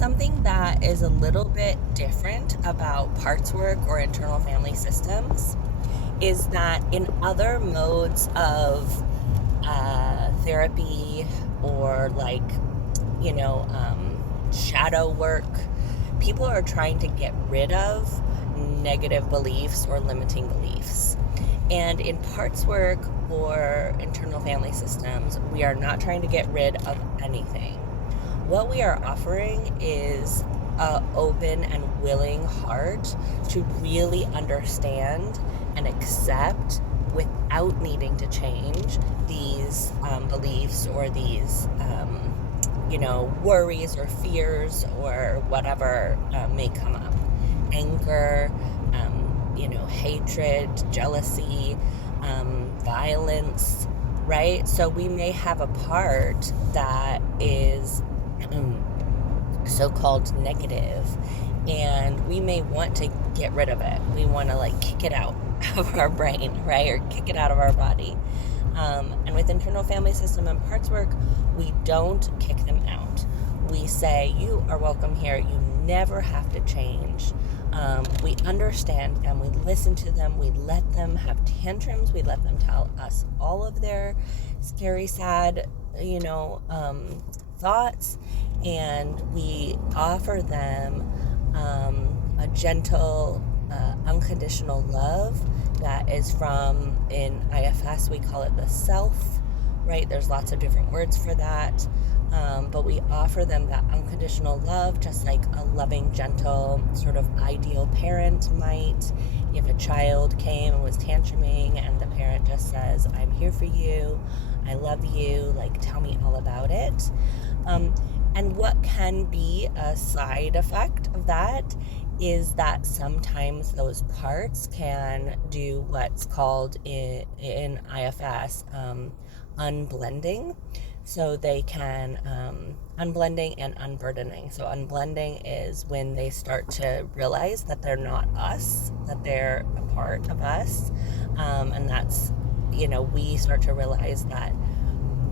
something that is a little bit different about parts work or internal family systems is that in other modes of therapy or shadow work, people are trying to get rid of negative beliefs or limiting beliefs. And in parts work or internal family systems, we are not trying to get rid of anything. What we are offering is an open and willing heart to really understand and accept without needing to change these beliefs or these worries or fears or whatever may come up. Anger, hatred, jealousy, violence, right? So we may have a part that is so-called negative, and we may want to get rid of it. We want to kick it out of our brain, right? Or kick it out of our body. And with internal family system and parts work, we don't kick them out. We say, you are welcome here. You never have to change. We understand them. We listen to them. We let them have tantrums. We let them tell us all of their scary, sad, thoughts. And we offer them a gentle, unconditional love that is from, in IFS, we call it the self, right? There's lots of different words for that. But we offer them that unconditional love, just like a loving, gentle, sort of ideal parent might. If a child came and was tantruming and the parent just says, I'm here for you, I love you, tell me all about it. And what can be a side effect of that is that sometimes those parts can do what's called in IFS unblending. So they can unblending and unburdening. So unblending is when they start to realize that they're not us, that they're a part of us. And that's, we start to realize that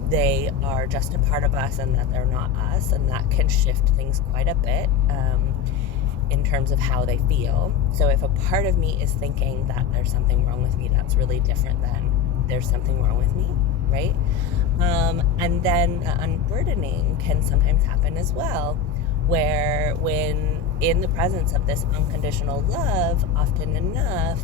they are just a part of us and that they're not us. And that can shift things quite a bit in terms of how they feel. So if a part of me is thinking that there's something wrong with me, that's really different than there's something wrong with me, right? And then unburdening can sometimes happen as well, where when in the presence of this unconditional love, often enough,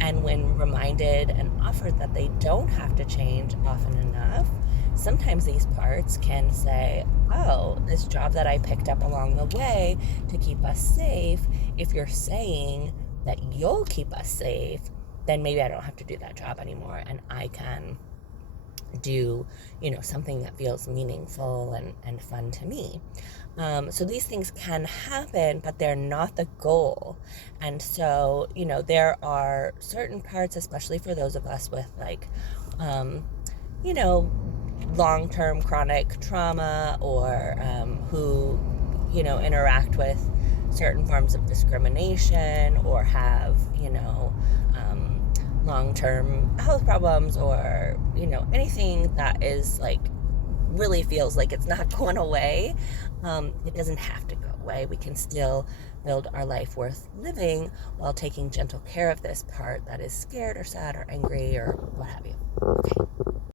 and when reminded and offered that they don't have to change often enough, sometimes these parts can say, oh, this job that I picked up along the way to keep us safe, if you're saying that you'll keep us safe, then maybe I don't have to do that job anymore, and I can do, something that feels meaningful and fun to me. So these things can happen, but they're not the goal. And so, there are certain parts, especially for those of us with long-term chronic trauma or who, interact with certain forms of discrimination or have, long-term health problems or, anything that is really feels like it's not going away. It doesn't have to go away. We can still build our life worth living while taking gentle care of this part that is scared or sad or angry or what have you. Okay.